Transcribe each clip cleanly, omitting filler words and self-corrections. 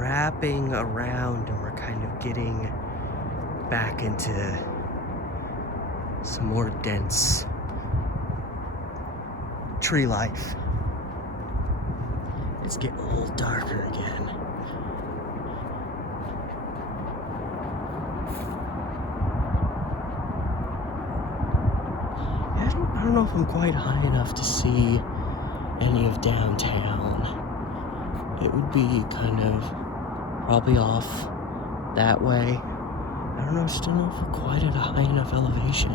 wrapping around and we're kind of getting back into some more dense tree life. It's getting a little darker again. I don't know if I'm quite high enough to see any of downtown. It would be kind of probably off that way. I don't know, I just don't know if we're quite at a high enough elevation.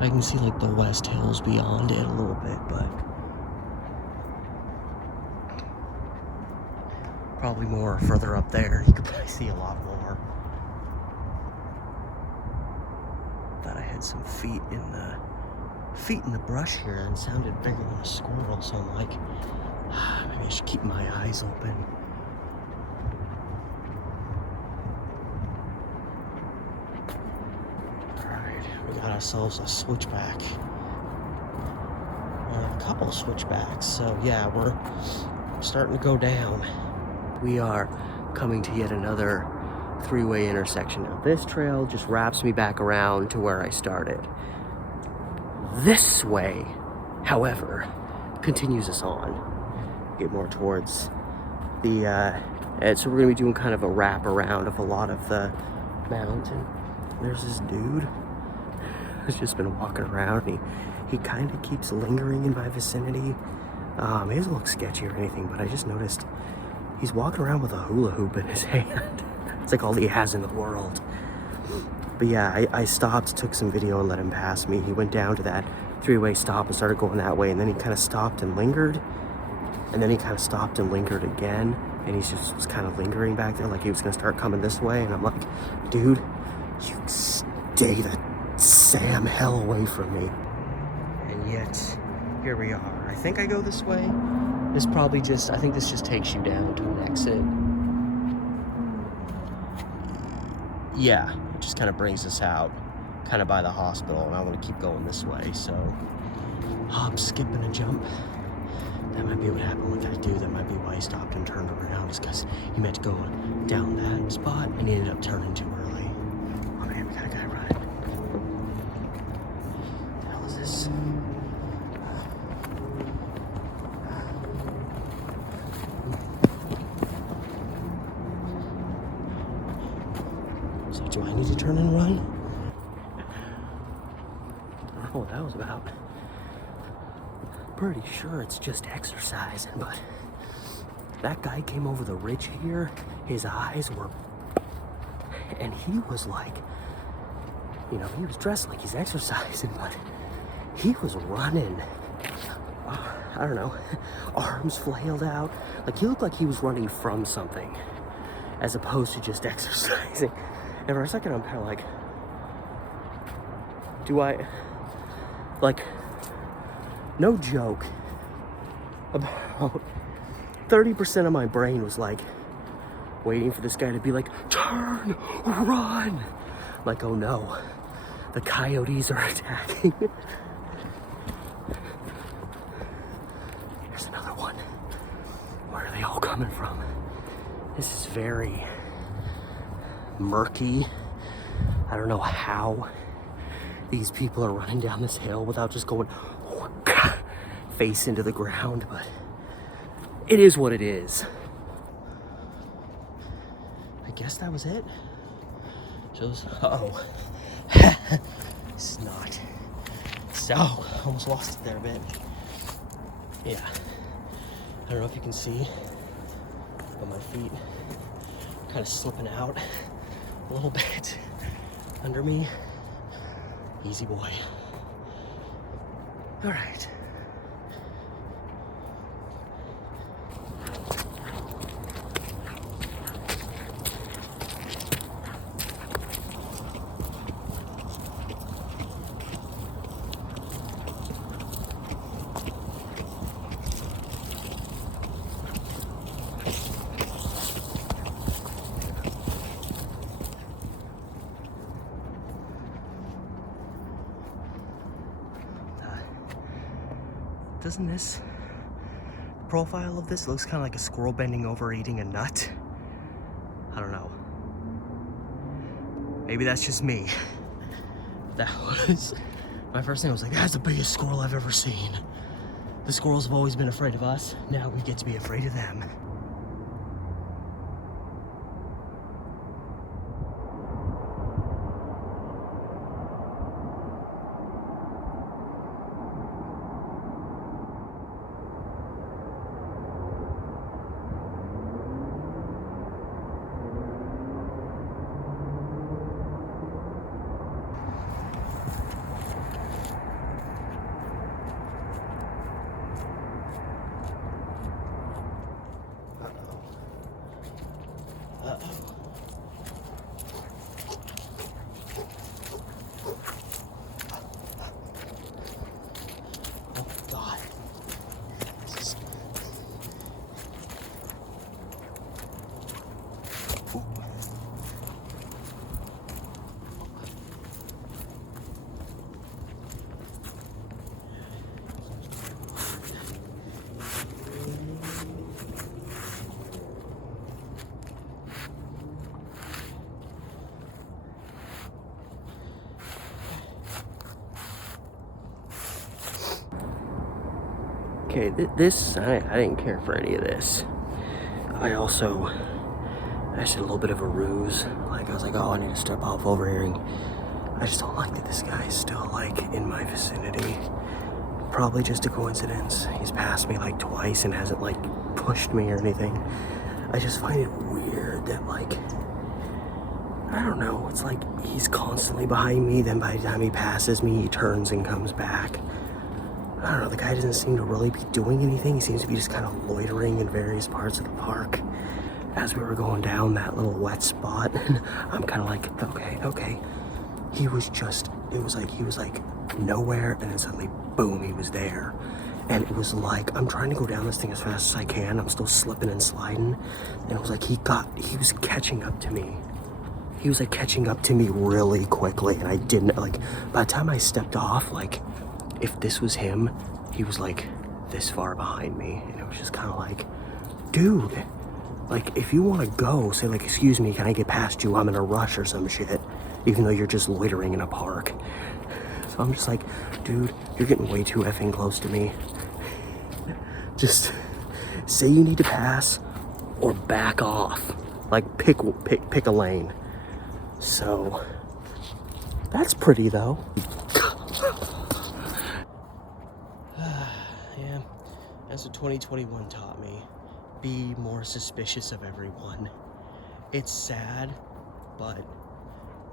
I can see like the West Hills beyond it a little bit, but probably more further up there. You could probably see a lot more. Thought I had some feet in the brush here and sounded bigger than a squirrel, so I'm like, maybe I should keep my eyes open. Alright, we got ourselves a switchback. A couple of switchbacks, so yeah, we're starting to go down. We are coming to yet another three-way intersection. Now this trail just wraps me back around to where I started. This way, however, continues us on. Get more towards the, so we're gonna be doing kind of a wrap around of a lot of the mountain. There's this dude who's just been walking around. He kind of keeps lingering in my vicinity. He doesn't look sketchy or anything, but I just noticed he's walking around with a hula hoop in his hand. It's like all he has in the world. But yeah, I stopped, took some video and let him pass me. He went down to that three-way stop and started going that way, and then he kind of stopped and lingered, and then he kind of stopped and lingered again, and he just was kind of lingering back there like he was gonna start coming this way, and I'm like, dude, you stay the Sam hell away from me. And yet, here we are. I think I go this way. This probably just, I think this just takes you down to an exit. Yeah, it just kind of brings us out, kind of by the hospital, and I want to keep going this way, so hop, skip, and a jump. That might be what happened with that dude. That might be why he stopped and turned around, is because he meant to go down that spot, and he ended up turning too early. Oh man, we got a guy running. What the hell is this? So do I need to turn and run? I don't know what that was about. Pretty sure it's just exercising, but that guy came over the ridge here. His eyes were, and he was like, you know, he was dressed like he's exercising, but he was running. I don't know, arms flailed out. Like he looked like he was running from something as opposed to just exercising. And for a second, I'm kind of like, do I, like, no joke, about 30% of my brain was like, waiting for this guy to be like, turn, run. Like, oh no, the coyotes are attacking. There's another one. Where are they all coming from? This is very murky. I don't know how these people are running down this hill without just going face into the ground, but it is what it is. I guess that was it. Just, uh-oh. Snot. So, almost lost it there a bit. Yeah. I don't know if you can see, but my feet are kind of slipping out a little bit under me. Easy boy. All right. Doesn't this, the profile of this looks kind of like a squirrel bending over eating a nut? I don't know. Maybe that's just me. That was, my first thing was like, that's the biggest squirrel I've ever seen. The squirrels have always been afraid of us. Now we get to be afraid of them. Okay, this, I didn't care for any of this. I just did a little bit of a ruse. Like, I was like, oh, I need to step off over here. And I just don't like that this guy is still, like, in my vicinity. Probably just a coincidence. He's passed me, like, twice and hasn't, like, pushed me or anything. I just find it weird that, like, I don't know. It's like he's constantly behind me. Then by the time he passes me, he turns and comes back. I don't know, the guy doesn't seem to really be doing anything. He seems to be just kind of loitering in various parts of the park. As we were going down that little wet spot, and I'm kind of like, okay. He was like nowhere, and then suddenly, boom, he was there. And it was like, I'm trying to go down this thing as fast as I can. I'm still slipping and sliding. And it was like, he was catching up to me. He was like catching up to me really quickly, and I didn't, like, by the time I stepped off, like, if this was him, he was like this far behind me, and it was just kind of like, dude, like, if you want to go, say like, excuse me, can I get past you? I'm in a rush or some shit, even though you're just loitering in a park. So I'm just like, dude, you're getting way too effing close to me. Just say you need to pass or back off. Like, pick a lane. So that's pretty though. Yeah, that's what 2021 taught me. Be more suspicious of everyone. It's sad, but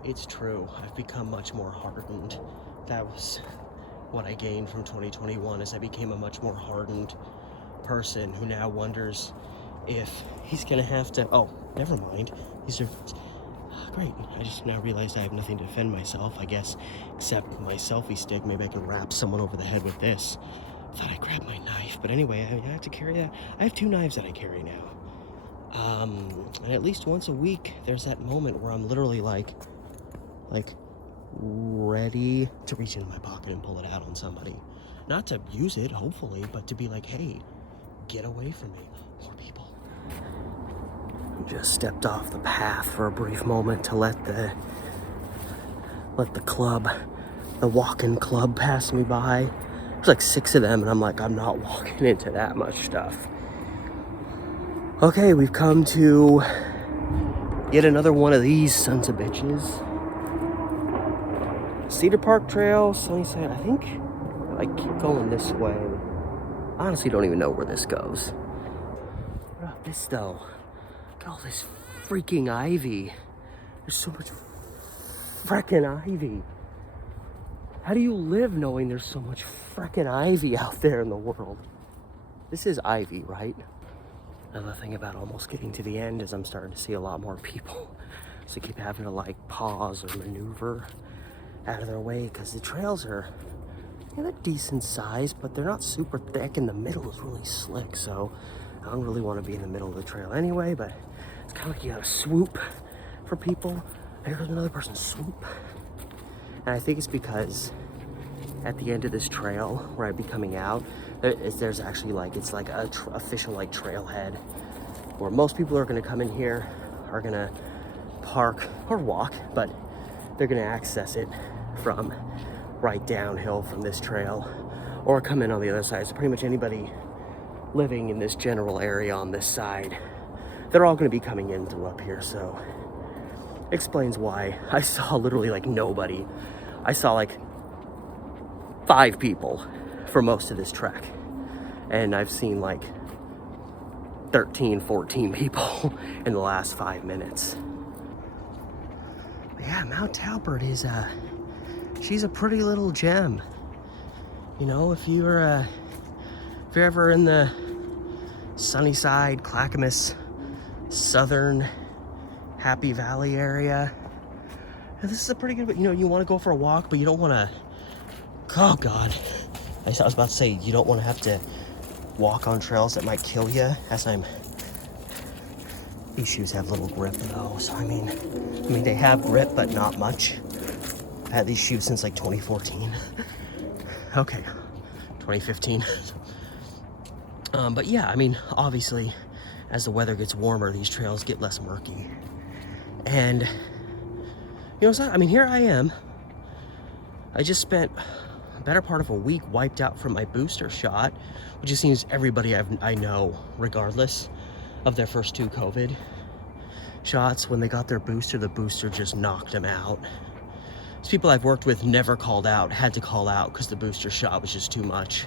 it's true. I've become much more hardened. That was what I gained from 2021, is I became a much more hardened person who now wonders if he's gonna have to, oh, never mind. These are great. I just now realized I have nothing to defend myself, I guess, except my selfie stick. Maybe I can wrap someone over the head with this. Thought I grabbed my knife, but anyway, I have to carry that. I have 2 knives that I carry now. And at least once a week, there's that moment where I'm literally like ready to reach into my pocket and pull it out on somebody. Not to use it, hopefully, but to be like, hey, get away from me. More people. Just stepped off the path for a brief moment to let the club, the walking club, pass me by. There's like 6 of them, and I'm like, I'm not walking into that much stuff. Okay, we've come to yet another one of these sons of bitches. Cedar Park Trail, Sunnyside. I think I keep going this way. Honestly, don't even know where this goes. What about this though? Look at all this freaking ivy. There's so much freaking ivy. How do you live knowing there's so much freaking ivy out there in the world? This is ivy, right? Another thing about almost getting to the end is I'm starting to see a lot more people. So I keep having to like pause or maneuver out of their way, because the trails are, they're decent size, but they're not super thick, and the middle is really slick. So I don't really want to be in the middle of the trail anyway, but it's kind of like you gotta swoop for people. There goes another person, swoop. And I think it's because at the end of this trail where I'd be coming out, there's actually like, it's like a official like trailhead where most people are going to come in here are are gonna park or walk, but they're gonna access it from right downhill from this trail or come in on the other side. So pretty much anybody living in this general area on this side, they're all gonna be coming in through up here. So explains why I saw literally like nobody. I saw like 5 people for most of this trek, and I've seen like 13, 14 people in the last 5 minutes. But yeah, Mount Talbert is she's a pretty little gem. You know, if you're ever in the Sunnyside, Clackamas, Southern Happy Valley area, and this is a pretty good, you know, you want to go for a walk, but you don't want to, oh God, I was about to say, you don't want to have to walk on trails that might kill you. These shoes have little grip though, so I mean they have grip, but not much. I've had these shoes since like 2014. Okay, 2015. But yeah, I mean, obviously, as the weather gets warmer, these trails get less murky. And, you know, so, I mean, here I am. I just spent a better part of a week wiped out from my booster shot, which just seems everybody I know, regardless of their first 2 COVID shots, when they got their booster, the booster just knocked them out. These people I've worked with never called out, had to call out because the booster shot was just too much.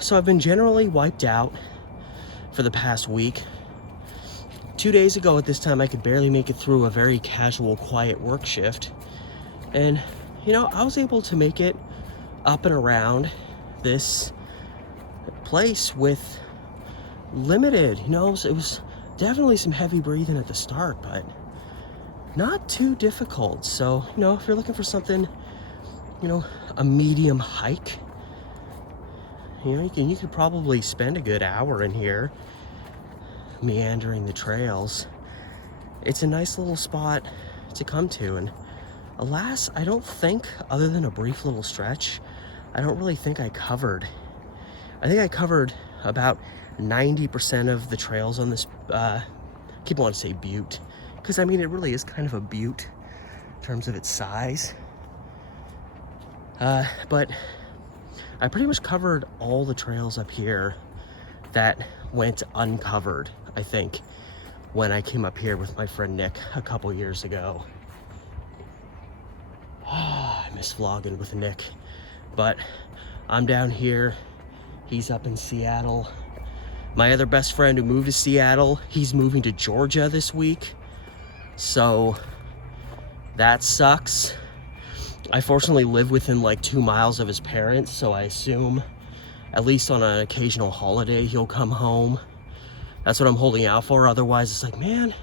So I've been generally wiped out for the past week. 2 days ago at this time, I could barely make it through a very casual, quiet work shift. And, you know, I was able to make it up and around this place with limited, you know, it was definitely some heavy breathing at the start, but not too difficult. So, you know, if you're looking for something, you know, a medium hike, you know, you could probably spend a good hour in here meandering the trails. It's a nice little spot to come to, and alas, I don't think, other than a brief little stretch, I don't really think I covered. I think I covered about 90% of the trails on this, keep wanting to say butte, because I mean, it really is kind of a butte in terms of its size. But I pretty much covered all the trails up here that went uncovered, I think, when I came up here with my friend Nick a couple years ago. I miss vlogging with Nick, but I'm down here, he's up in Seattle. My other best friend who moved to Seattle, he's moving to Georgia this week, so that sucks. I fortunately live within like 2 miles of his parents, so I assume at least on an occasional holiday he'll come home. That's what I'm holding out for. Otherwise, it's like, man,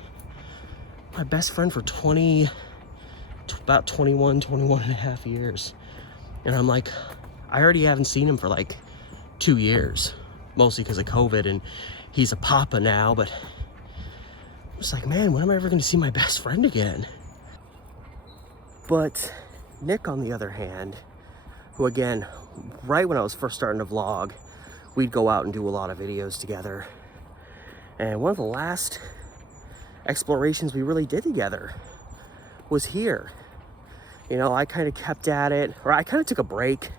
my best friend for about 21 and a half years. And I'm like, I already haven't seen him for like 2 years, mostly because of COVID, and he's a papa now, but I'm just like, man, when am I ever gonna see my best friend again? But Nick, on the other hand, who again, right when I was first starting to vlog, we'd go out and do a lot of videos together. And one of the last explorations we really did together was here. You know, I kind of kept at it, or I kind of took a break,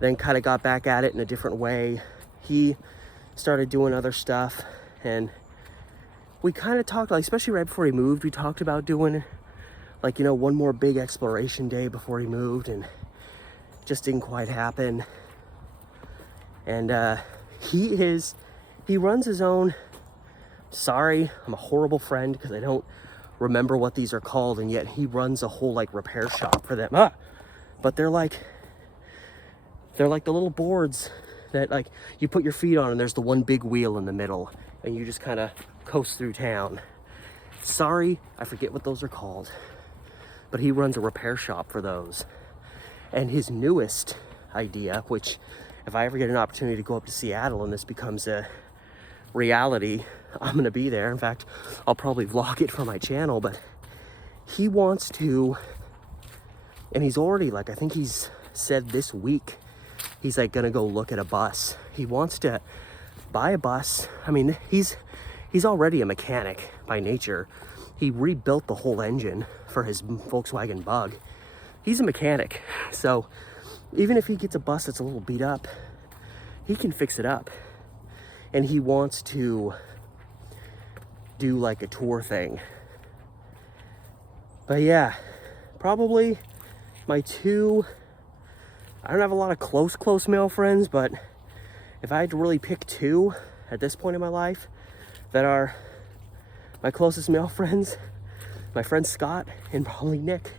then kind of got back at it in a different way. He started doing other stuff, and we kind of talked, like, especially right before he moved, we talked about doing, like, you know, one more big exploration day before he moved, and just didn't quite happen. And he runs his own, sorry, I'm a horrible friend because I don't remember what these are called, and yet he runs a whole like repair shop for them. But they're like the little boards that like you put your feet on, and there's the one big wheel in the middle, and you just kind of coast through town. Sorry, I forget what those are called, but he runs a repair shop for those. And his newest idea, which if I ever get an opportunity to go up to Seattle and this becomes a reality, I'm gonna be there. In fact, I'll probably vlog it for my channel, but he wants to, and he's already like, I think he's said this week, he's like gonna go look at a bus. He wants to buy a bus. I mean, he's he's already a mechanic by nature. He rebuilt the whole engine for his Volkswagen Bug. He's a mechanic. So even if he gets a bus that's a little beat up, he can fix it up. And he wants to do like a tour thing. But yeah, probably my two, I don't have a lot of close male friends, but if I had to really pick two at this point in my life that are my closest male friends, my friend Scott and probably Nick.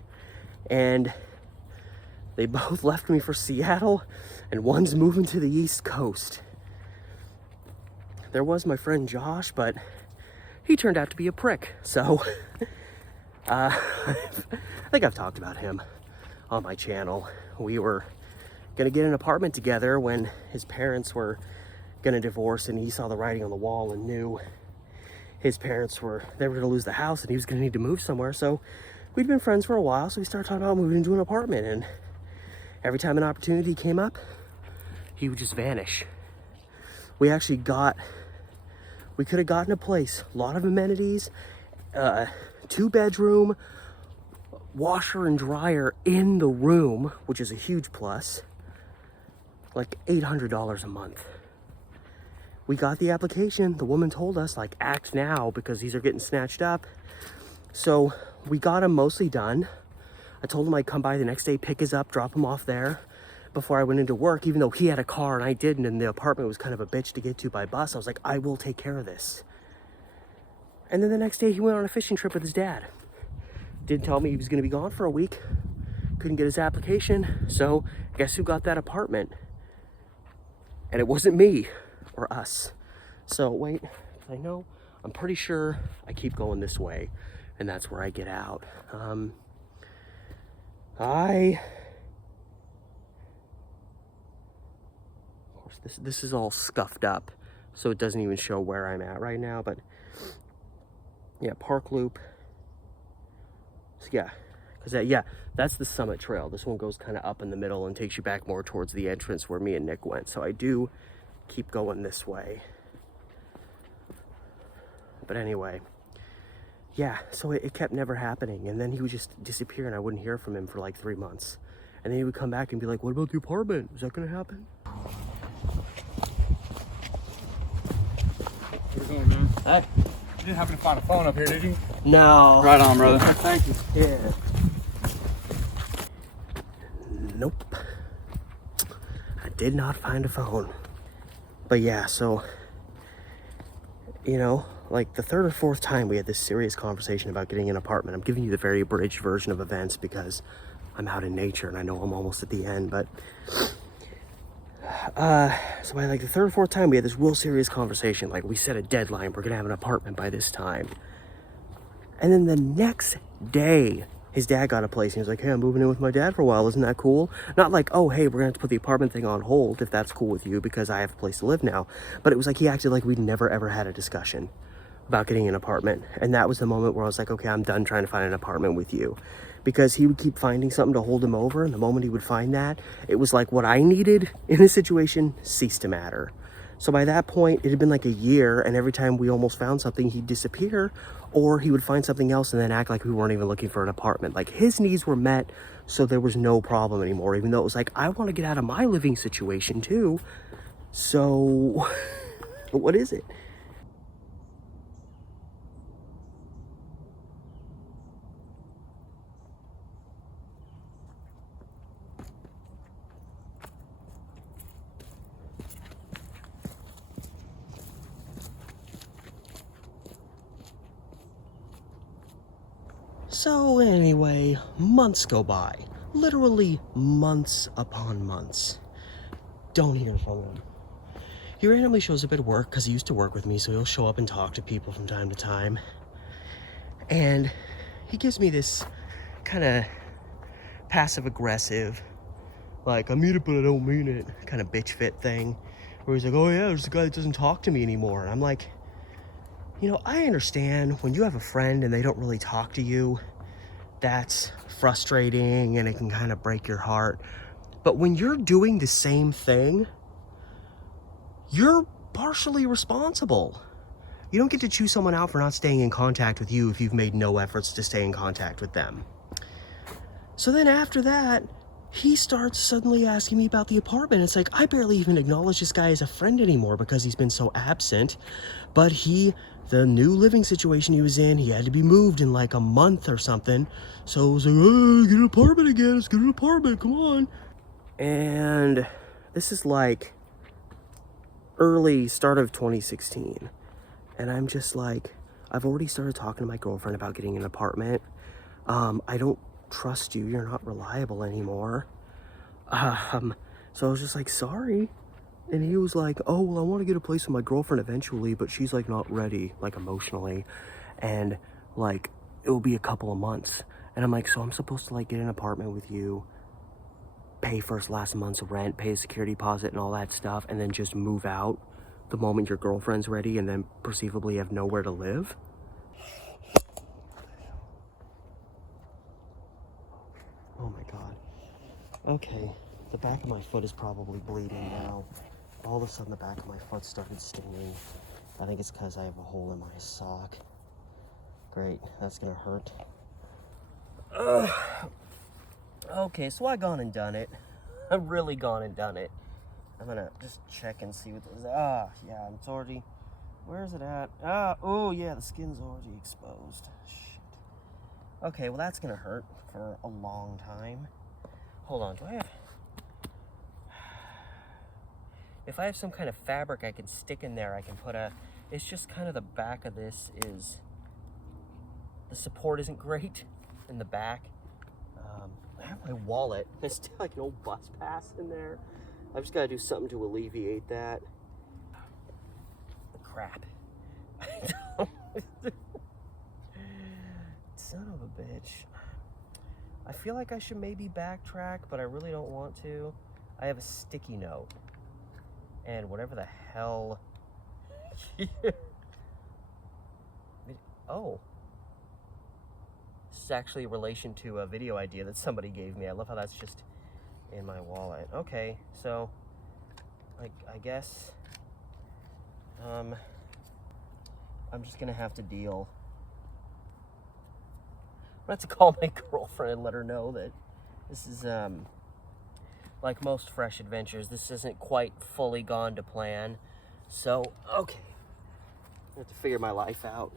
And they both left me for Seattle, and one's moving to the East Coast. There was my friend Josh, but he turned out to be a prick. So I think I've talked about him on my channel. We were gonna get an apartment together when his parents were gonna divorce, and he saw the writing on the wall and knew his parents were gonna lose the house and he was gonna need to move somewhere. So we'd been friends for a while, so we started talking about moving into an apartment, and every time an opportunity came up, he would just vanish. We could have gotten a place, a lot of amenities, 2-bedroom, washer and dryer in the room, which is a huge plus, like $800 a month. We got the application. The woman told us, like, act now because these are getting snatched up. So we got him mostly done. I told him I'd come by the next day, pick his up, drop him off there before I went into work, even though he had a car and I didn't, and the apartment was kind of a bitch to get to by bus. I was like, I will take care of this. And then the next day he went on a fishing trip with his dad. Didn't tell me he was gonna be gone for a week. Couldn't get his application. So guess who got that apartment? And it wasn't me or us. So wait, I know, I'm pretty sure I keep going this way and that's where I get out. Of course, this is all scuffed up, so it doesn't even show where I'm at right now, but yeah, Park Loop. So yeah, because that's the Summit Trail. This one goes kind of up in the middle and takes you back more towards the entrance where me and Nick went. So I do keep going this way. But anyway, yeah, so it kept never happening. And then he would just disappear and I wouldn't hear from him for like 3 months. And then he would come back and be like, what about the apartment? Is that gonna happen? Where's it going, man? Hey. You didn't happen to find a phone up here, did you? No. Right on, brother. Thank you. Yeah. Nope. I did not find a phone. But yeah, so, you know, like the third or fourth time we had this serious conversation about getting an apartment. I'm giving you the very abridged version of events because I'm out in nature and I know I'm almost at the end, but so by like the third or fourth time we had this real serious conversation. Like we set a deadline, we're gonna have an apartment by this time. And then the next day his dad got a place and he was like, hey, I'm moving in with my dad for a while, isn't that cool? Not like, oh hey, we're gonna have to put the apartment thing on hold if that's cool with you because I have a place to live now. But it was like he acted like we'd never ever had a discussion about getting an apartment. And that was the moment where I was like, okay, I'm done trying to find an apartment with you. Because he would keep finding something to hold him over, and the moment he would find that, it was like what I needed in this situation ceased to matter. So by that point, it had been like a year, and every time we almost found something, he'd disappear, or he would find something else and then act like we weren't even looking for an apartment. Like his needs were met, so there was no problem anymore, even though it was like, I want to get out of my living situation too. So what is it? So anyway, months go by. Literally months upon months. Don't hear from him. He randomly shows up at work because he used to work with me, so he'll show up and talk to people from time to time. And he gives me this kind of passive-aggressive, like, I mean it but I don't mean it, kind of bitch fit thing. Where he's like, oh yeah, there's a guy that doesn't talk to me anymore. And I'm like, you know, I understand when you have a friend and they don't really talk to you, that's frustrating and it can kind of break your heart. But when you're doing the same thing, you're partially responsible. You don't get to chew someone out for not staying in contact with you if you've made no efforts to stay in contact with them. So then after that, he starts suddenly asking me about the apartment. It's like, I barely even acknowledge this guy as a friend anymore because he's been so absent. But the new living situation he was in, he had to be moved in like a month or something. So it was like, hey, get an apartment again. Let's get an apartment. Come on. And this is like early start of 2016. And I'm just like, I've already started talking to my girlfriend about getting an apartment. I don't trust you. You're not reliable anymore. So I was just like, sorry. And he was like, oh, well, I want to get a place with my girlfriend eventually, but she's like not ready, like emotionally. And like, it will be a couple of months. And I'm like, so I'm supposed to like get an apartment with you, pay first last month's rent, pay a security deposit and all that stuff, and then just move out the moment your girlfriend's ready and then perceivably have nowhere to live? Oh my God. Okay, the back of my foot is probably bleeding now. All of a sudden the back of my foot started stinging. I think it's because I have a hole in my sock. Great, that's gonna hurt. Okay, so I gone and done it. I've really gone and done it. I'm gonna just check and see what this is. Yeah, it's already, where is it at? Oh yeah, the skin's already exposed. Shit. Okay, well that's gonna hurt for a long time. Hold on, do I have, if I have some kind of fabric I can stick in there, I can put it's just kind of the back of this is, the support isn't great in the back. I have my wallet. There's still like an old bus pass in there. I've just got to do something to alleviate that. Crap. Son of a bitch. I feel like I should maybe backtrack, but I really don't want to. I have a sticky note. And whatever the hell... Oh. This is actually a relation to a video idea that somebody gave me. I love how that's just in my wallet. Okay, so I guess I'm just gonna have to deal. I'm gonna have to call my girlfriend and let her know that this is like most fresh adventures, this isn't quite fully gone to plan. So okay, I have to figure my life out.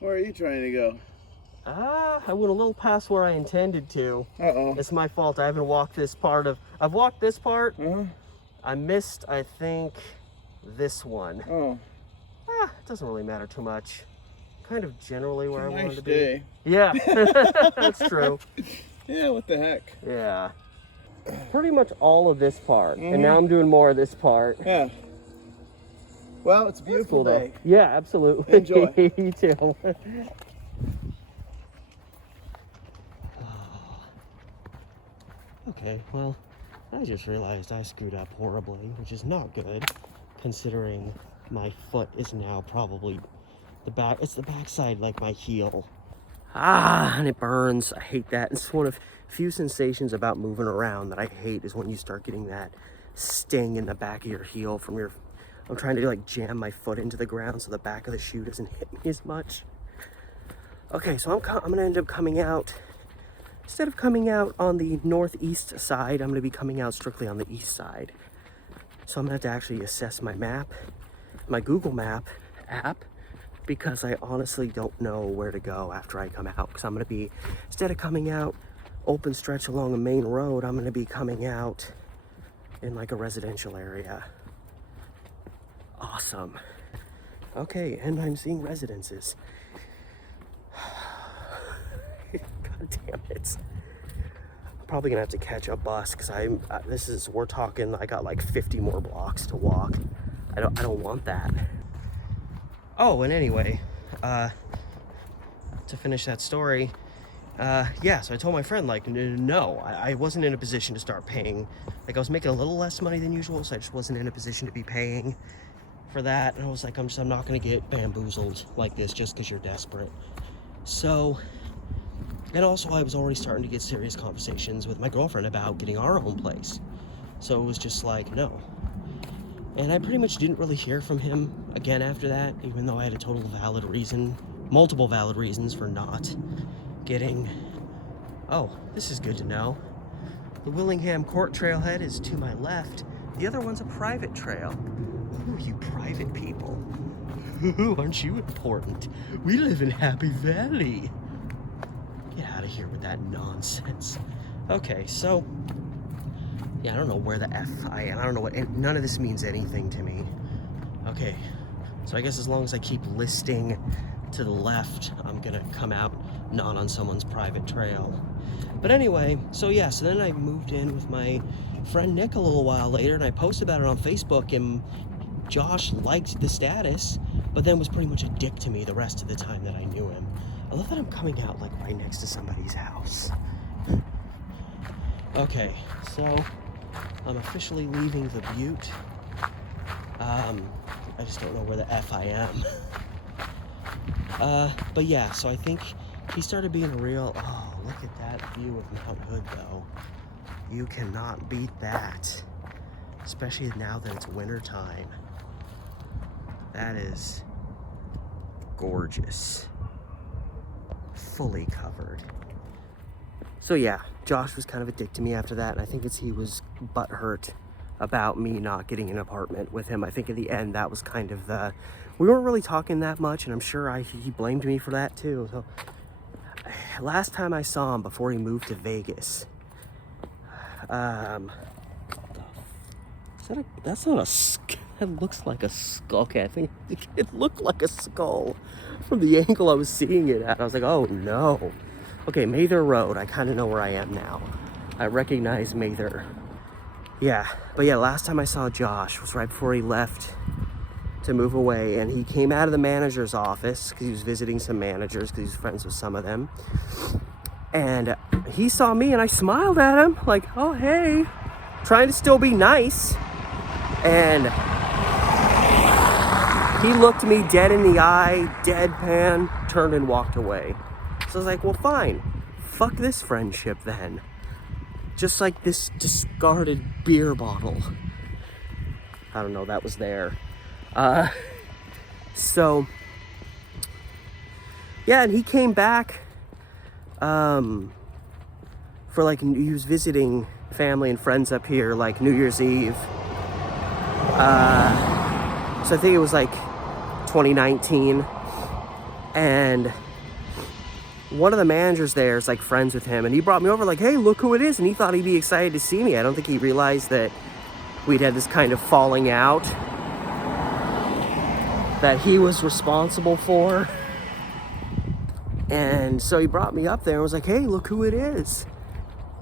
Where are you trying to go? I went a little past where I intended to. Uh-oh. It's my fault. I haven't walked this part of... I've walked this part. Uh-huh. I missed, I think, this one. Oh. It doesn't really matter too much. Kind of generally where I wanted to day. be. Yeah, that's true. Yeah, what the heck? Yeah. Pretty much all of this part. And now I'm doing more of this part. Yeah. Well, it's a beautiful day. Though. Yeah, absolutely. Enjoy. You too. Okay, well, I just realized I screwed up horribly, which is not good, considering my foot is now probably it's the backside, like my heel. And it burns. I hate that. It's one of few sensations about moving around that I hate is when you start getting that sting in the back of your heel from your... I'm trying to like jam my foot into the ground so the back of the shoe doesn't hit me as much. Okay, so I'm gonna end up coming out, instead of coming out on the northeast side, I'm gonna be coming out strictly on the east side. So I'm gonna have to actually assess my map, my Google Map app, because I honestly don't know where to go after I come out. Because I'm gonna be, instead of coming out open stretch along a main road, I'm gonna be coming out in like a residential area. Awesome. Okay, and I'm seeing residences. God damn it. I'm probably gonna have to catch a bus because we're talking, I got like 50 more blocks to walk. I don't want that. Oh, and anyway, to finish that story, yeah, so I told my friend, like, no, I wasn't in a position to start paying. Like, I was making a little less money than usual, so I just wasn't in a position to be paying for that. And I was like, I'm not gonna get bamboozled like this just because you're desperate. So And also, I was already starting to get serious conversations with my girlfriend about getting our own place. So it was just like, no. And I pretty much didn't really hear from him again after that, even though I had a multiple valid reasons for not getting... Oh, this is good to know. The Willingham Court trailhead is to my left. The other one's a private trail. Ooh, you private people. Ooh, aren't you important? We live in Happy Valley. Get out of here with that nonsense. Okay, so, yeah, I don't know where the F I am. I don't know what, none of this means anything to me. Okay, so I guess as long as I keep listing to the left, I'm gonna come out not on someone's private trail. But anyway, so yeah, so then I moved in with my friend Nick a little while later, and I posted about it on Facebook, and Josh liked the status, but then was pretty much a dick to me the rest of the time that I knew him. I love that I'm coming out like right next to somebody's house. Okay, so I'm officially leaving the Butte. I just don't know where the F I am. But yeah, so I think he started being real. Oh, look at that view of Mount Hood, though. You cannot beat that, especially now that it's winter time. That is gorgeous. Fully covered. So yeah, Josh was kind of a dick to me after that, and I think he was butthurt about me not getting an apartment with him. I think in the end that was kind of we weren't really talking that much, and I'm sure he blamed me for that too. So last time I saw him before he moved to Vegas, that's not a, that looks like a skull. Okay, I think it looked like a skull from the angle I was seeing it at. I was like, oh no. Okay, Mather Road, I kind of know where I am now. I recognize Mather. Yeah, but yeah, last time I saw Josh was right before he left to move away, and he came out of the manager's office because he was visiting some managers because he was friends with some of them. And he saw me, and I smiled at him like, oh, hey, trying to still be nice. And he looked me dead in the eye, deadpan, turned and walked away. So I was like, well, fine. Fuck this friendship then. Just like this discarded beer bottle. I don't know, that was there. So, yeah, and he came back for like, he was visiting family and friends up here like New Year's Eve. So I think it was like 2019, and one of the managers there is like friends with him, and he brought me over like, hey, look who it is, and he thought he'd be excited to see me. I don't think he realized that we'd had this kind of falling out that he was responsible for. And so he brought me up there and was like, hey, look who it is.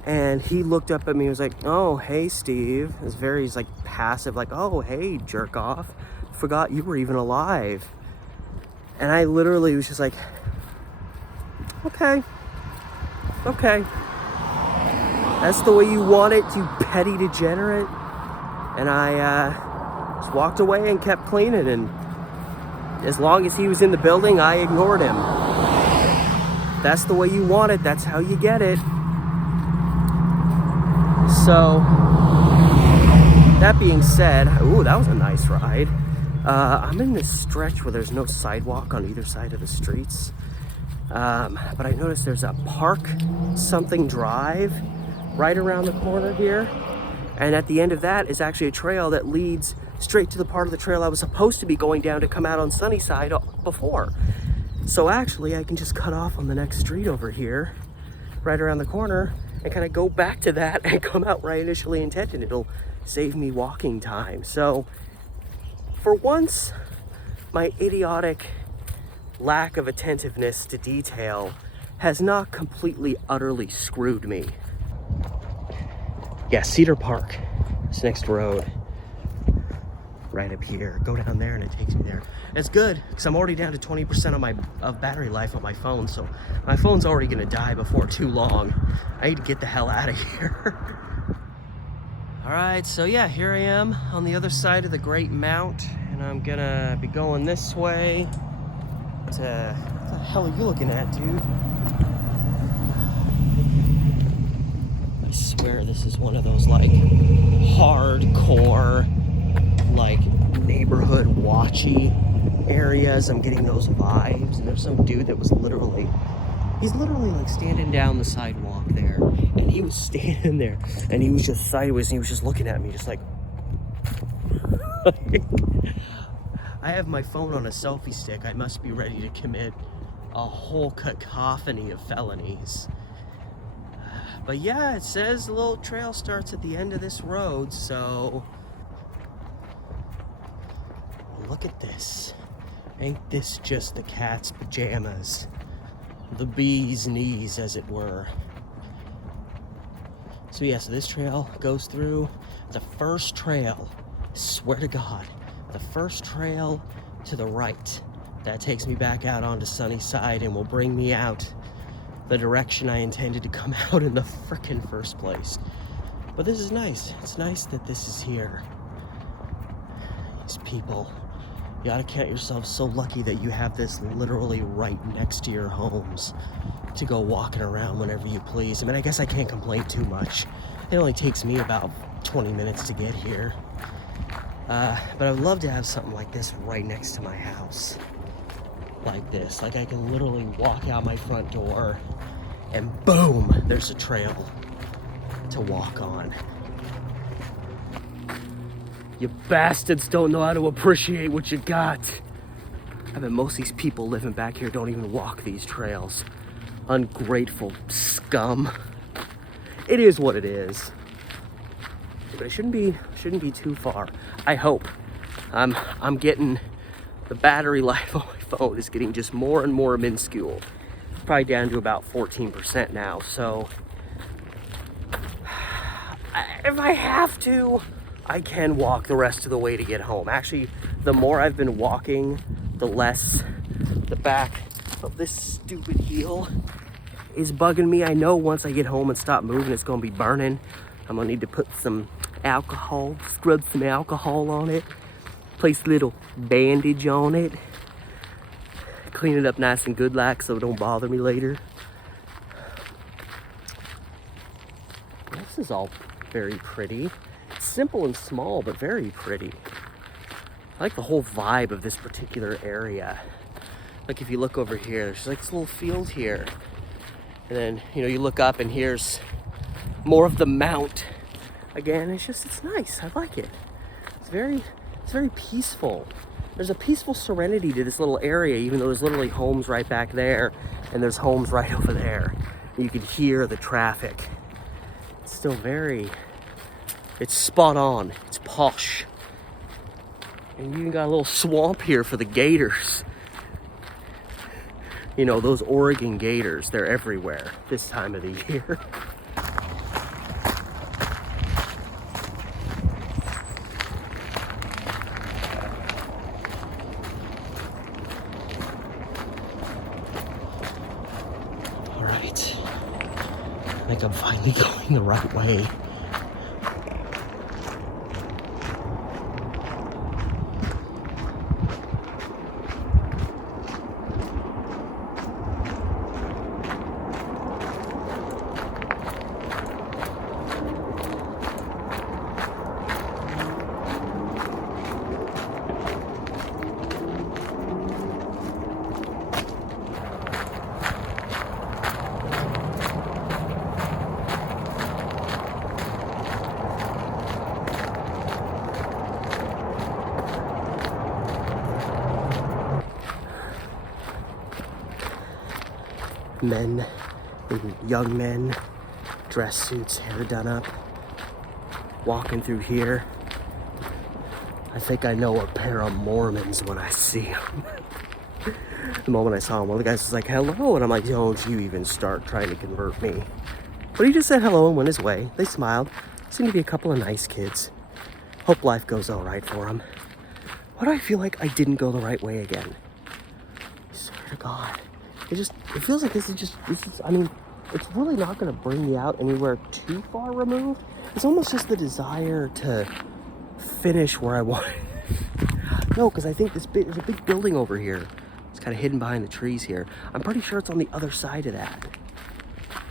And he looked up at me and was like, oh, hey, Steve. He's like passive, like, oh, hey, jerk off. Forgot you were even alive. And I literally was just like, okay. That's the way you want it, you petty degenerate. And I just walked away and kept cleaning. And as long as he was in the building, I ignored him. That's the way you want it. That's how you get it. So, that being said, ooh, that was a nice ride. I'm in this stretch where there's no sidewalk on either side of the streets. But I noticed there's a Park Something Drive right around the corner here. And at the end of that is actually a trail that leads straight to the part of the trail I was supposed to be going down to come out on Sunnyside before. So actually I can just cut off on the next street over here, right around the corner, and kind of go back to that and come out where I initially intended. It'll save me walking time. So for once, my idiotic lack of attentiveness to detail has not completely, utterly screwed me. Yeah, Cedar Park, this next road, right up here. Go down there and it takes me there. It's good, because I'm already down to 20% of battery life on my phone, so my phone's already gonna die before too long. I need to get the hell out of here. All right, so yeah, here I am on the other side of the Great Mount, and I'm gonna be going this way to, what the hell are you looking at, dude? swear this is one of those like hardcore like neighborhood watchy areas. I'm getting those vibes. And there's some dude that was he's literally like standing down the sidewalk there, and he was standing there and he was just sideways and he was just looking at me just like I have my phone on a selfie stick. I must be ready to commit a whole cacophony of felonies. But yeah, it says the little trail starts at the end of this road, so look at this. Ain't this just the cat's pajamas? The bee's knees, as it were. So yeah, so this trail goes through the first trail, swear to God, the first trail to the right. That takes me back out onto Sunnyside and will bring me out the direction I intended to come out in the frickin' first place. But this is nice. It's nice that this is here. These people, you ought to count yourself so lucky that you have this literally right next to your homes to go walking around whenever you please. I mean, I guess I can't complain too much. It only takes me about 20 minutes to get here. But I'd love to have something like this right next to my house. Like this. Like I can literally walk out my front door and boom, there's a trail to walk on. You bastards don't know how to appreciate what you got. I bet most of these people living back here don't even walk these trails. Ungrateful scum. It is what it is. But it shouldn't be too far. I hope. I'm getting the battery life on my phone is getting just more and more minuscule. Probably down to about 14% now. So if I have to, I can walk the rest of the way to get home. Actually, the more I've been walking, the less the back of this stupid heel is bugging me. I know once I get home and stop moving, it's gonna be burning. I'm gonna need to put some alcohol, scrub some alcohol on it, place a little bandage on it, clean it up nice and good like so it don't bother me later. This is all very pretty. It's simple and small, but very pretty. I like the whole vibe of this particular area. Like if you look over here, there's like this little field here. And then, you know, you look up and here's more of the mount. Again, it's nice. I like it. It's very peaceful. There's a peaceful serenity to this little area, even though there's literally homes right back there and there's homes right over there. You can hear the traffic. It's still it's spot on. It's posh. And you even got a little swamp here for the gators. You know, those Oregon gators, they're everywhere this time of the year. All right. I think I'm finally going the right way. Men and young men, dress suits, hair done up, walking through here. I think I know a pair of Mormons when I see them. The moment I saw him, one of the guys was like, hello, and I'm like, don't you even start trying to convert me. But he just said hello and went his way. They smiled. Seemed to be a couple of nice kids. Hope life goes all right for them. Why do I feel like I didn't go the right way again? I swear to God. It feels like this is, I mean, it's really not going to bring me out anywhere too far removed. It's almost just the desire to finish where I want. No, because I think there's a big building over here. It's kind of hidden behind the trees here. I'm pretty sure it's on the other side of that.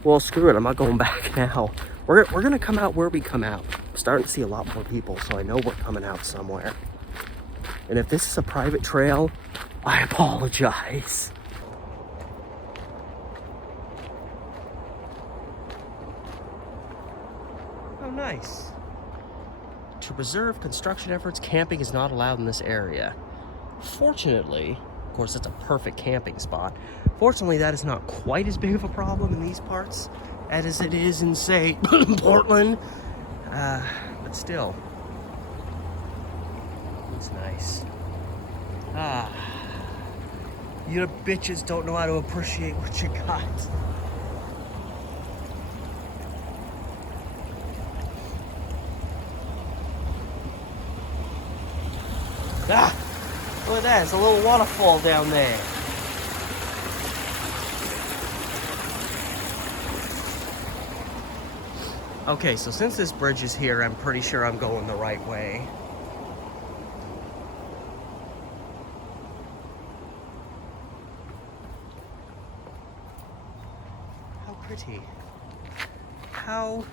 Well, screw it. I'm not going back now. We're gonna come out where we come out. I'm starting to see a lot more people, so I know we're coming out somewhere. And if this is a private trail, I apologize. Oh, nice. To preserve construction efforts, camping is not allowed in this area. Fortunately, of course, it's a perfect camping spot. Fortunately, that is not quite as big of a problem in these parts as it is in, say, Portland. But still, it's nice. You bitches don't know how to appreciate what you got. Look at that, it's a little waterfall down there. Okay, so since this bridge is here, I'm pretty sure I'm going the right way. How pretty. How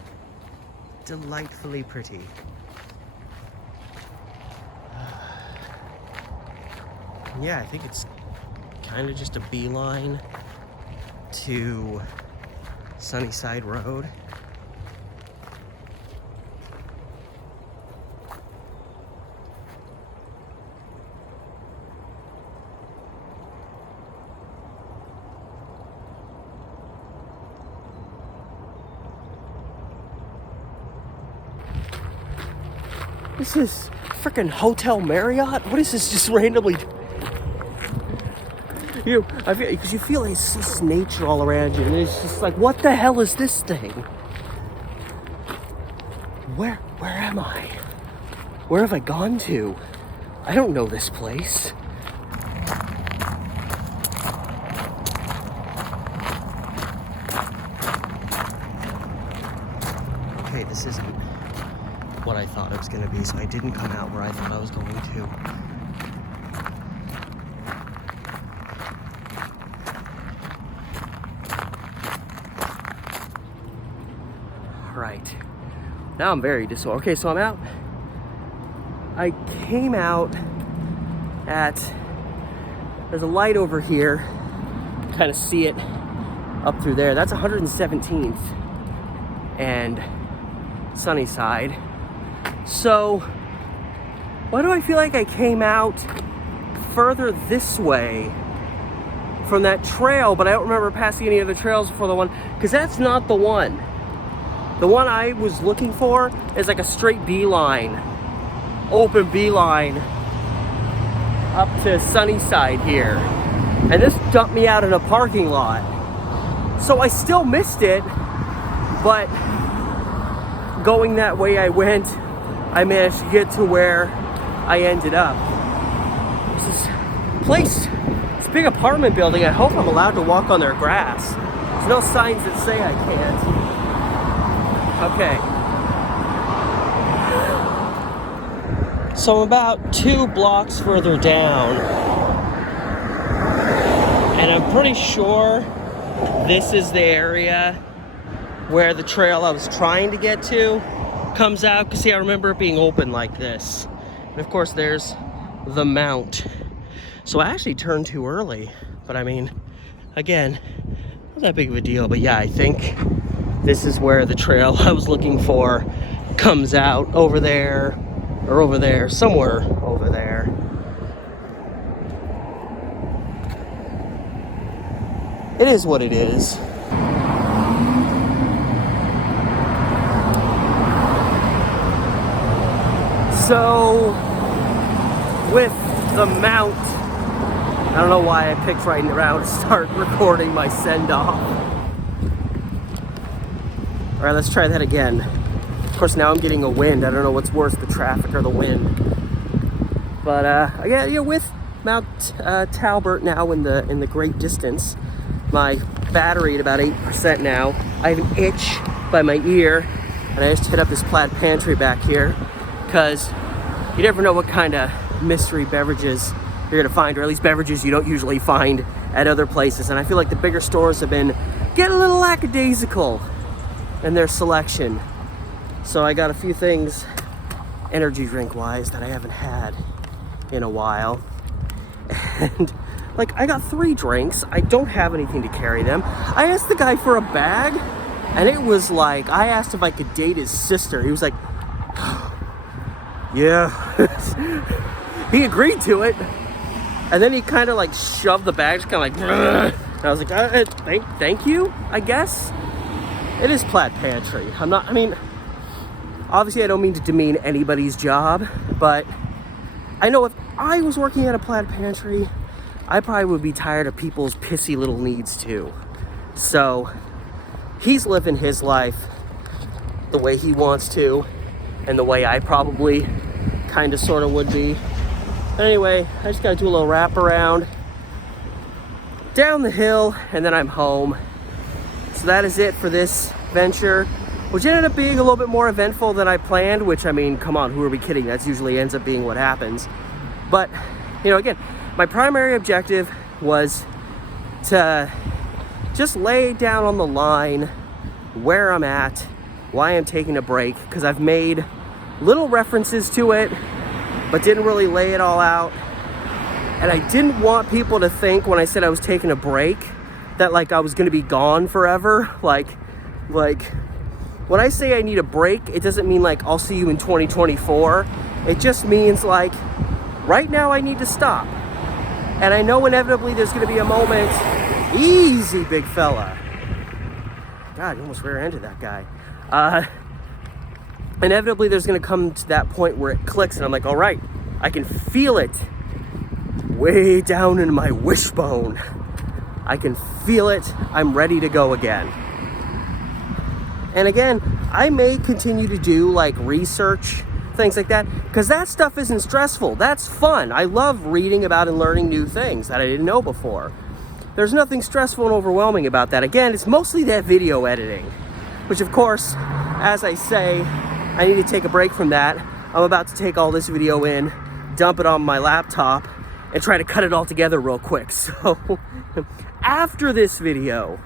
delightfully pretty. Yeah, I think it's kind of just a beeline to Sunnyside Road. This is freaking Hotel Marriott? What is this just randomly? Because you feel it's just nature all around you, and it's just like, what the hell is this thing? Where am I? Where have I gone to? I don't know this place. Okay, this isn't what I thought it was going to be, so I didn't come out where I thought I was going to. Right. Now I'm very disorganized. Okay, so I'm out. I came out at, there's a light over here. Kind of see it up through there. That's 117th and Sunnyside. So, why do I feel like I came out further this way from that trail, but I don't remember passing any other trails before the one, because that's not the one. The one I was looking for is like a straight beeline, open beeline up to Sunnyside here. And this dumped me out in a parking lot. So I still missed it, but going that way I went, I managed to get to where I ended up. This place, it's a big apartment building. I hope I'm allowed to walk on their grass. There's no signs that say I can't. Okay. So I'm about 2 blocks further down, and I'm pretty sure this is the area where the trail I was trying to get to comes out. Because see, I remember it being open like this. And of course there's the mount. So I actually turned too early, but I mean, again, not that big of a deal. But yeah, I think this is where the trail I was looking for comes out, over there, or over there, somewhere over there. It is what it is. So, with the mount, I don't know why I picked right around to start recording my send-off. All right, let's try that again. Of course, now I'm getting a wind. I don't know what's worse, the traffic or the wind. But again, with Mount Talbert now in the great distance, my battery at about 8% now. I have an itch by my ear, and I just hit up this Plaid Pantry back here because you never know what kind of mystery beverages you're gonna find, or at least beverages you don't usually find at other places. And I feel like the bigger stores have been getting a little lackadaisical and their selection. So I got a few things energy drink wise that I haven't had in a while. And like, I got 3 drinks. I don't have anything to carry them. I asked the guy for a bag, and it was like, I asked if I could date his sister. He was like, yeah. He agreed to it. And then he kind of like shoved the bag, just kind of like, and I was like, thank you, I guess. It is Plaid Pantry. I mean, obviously I don't mean to demean anybody's job, but I know if I was working at a Plaid Pantry, I probably would be tired of people's pissy little needs too. So he's living his life the way he wants to, and the way I probably kind of sort of would be. But anyway, I just gotta do a little wrap around down the hill, and then I'm home. So that is it for this venture, which ended up being a little bit more eventful than I planned, which, I mean, come on, who are we kidding? That's usually ends up being what happens. But, you know, again, my primary objective was to just lay down on the line where I'm at, why I'm taking a break, because I've made little references to it, but didn't really lay it all out. And I didn't want people to think when I said I was taking a break that like I was gonna be gone forever. Like when I say I need a break, it doesn't mean like I'll see you in 2024. It just means like right now I need to stop. And I know inevitably there's gonna be a moment. Easy, big fella. God, you almost rear-ended that guy. Inevitably there's gonna come to that point where it clicks and I'm like, all right, I can feel it way down in my wishbone. I can feel it. I'm ready to go again. And again, I may continue to do like research, things like that, because that stuff isn't stressful. That's fun. I love reading about and learning new things that I didn't know before. There's nothing stressful and overwhelming about that. Again, it's mostly that video editing, which of course, as I say, I need to take a break from that. I'm about to take all this video in, dump it on my laptop, and try to cut it all together real quick. So after this video,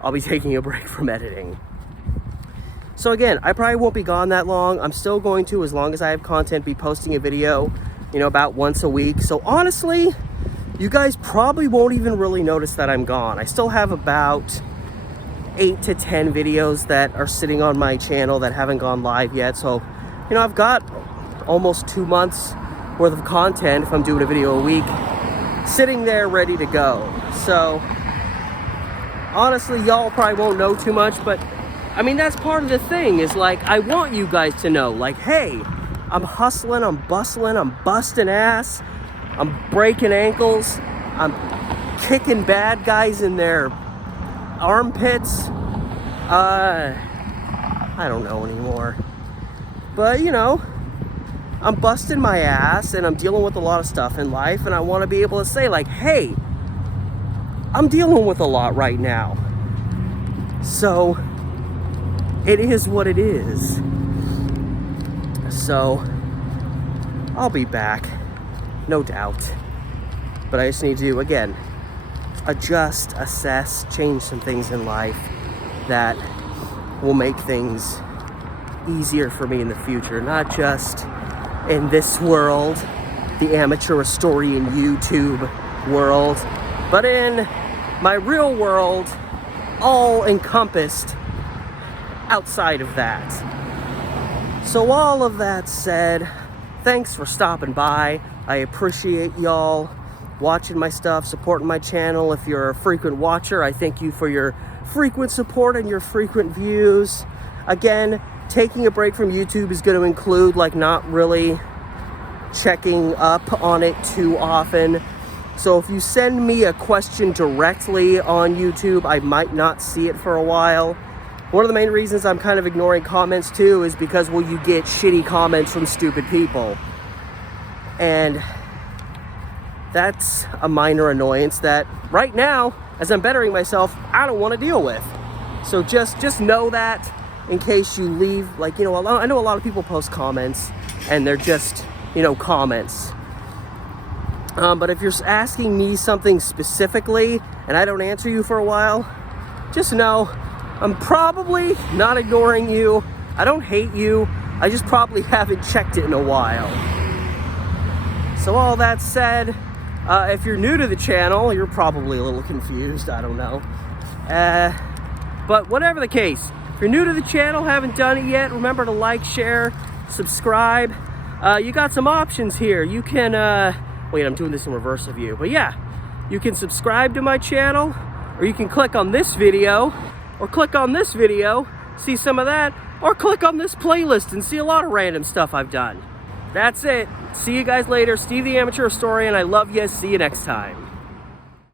I'll be taking a break from editing. So again, I probably won't be gone that long. I'm still going to, as long as I have content, be posting a video, you know, about once a week. So honestly, you guys probably won't even really notice that I'm gone. I still have about 8 to 10 videos that are sitting on my channel that haven't gone live yet. So, you know, I've got almost 2 months worth of content, if I'm doing a video a week, sitting there ready to go. So honestly, y'all probably won't know too much, but I mean, that's part of the thing, is like, I want you guys to know, like, hey, I'm hustling, I'm bustling, I'm busting ass, I'm breaking ankles, I'm kicking bad guys in their armpits. I don't know anymore. But, you know, I'm busting my ass and I'm dealing with a lot of stuff in life, and I want to be able to say, like, hey, I'm dealing with a lot right now. So it is what it is. So I'll be back, no doubt. But I just need to, again, adjust, assess, change some things in life that will make things easier for me in the future. Not just in this world, the amateur historian YouTube world, but in my real world, all encompassed outside of that. So all of that said, thanks for stopping by. I appreciate y'all watching my stuff, supporting my channel. If you're a frequent watcher, I thank you for your frequent support and your frequent views. Again, taking a break from YouTube is going to include like not really checking up on it too often. So if you send me a question directly on YouTube, I might not see it for a while. One of the main reasons I'm kind of ignoring comments too is because, well, you get shitty comments from stupid people. And that's a minor annoyance that right now, as I'm bettering myself, I don't want to deal with. So just know that in case you leave, like, you know, I know a lot of people post comments and they're just, you know, comments. But if you're asking me something specifically and I don't answer you for a while, just know I'm probably not ignoring you. I don't hate you. I just probably haven't checked it in a while. So all that said, if you're new to the channel, you're probably a little confused. I don't know. But whatever the case, if you're new to the channel, haven't done it yet, remember to like, share, subscribe. You got some options here. You can, wait, I'm doing this in reverse of you. But yeah, you can subscribe to my channel, or you can click on this video, or click on this video, see some of that, or click on this playlist and see a lot of random stuff I've done. That's it. See you guys later. Steve the Amateur Historian. I love you. See you next time.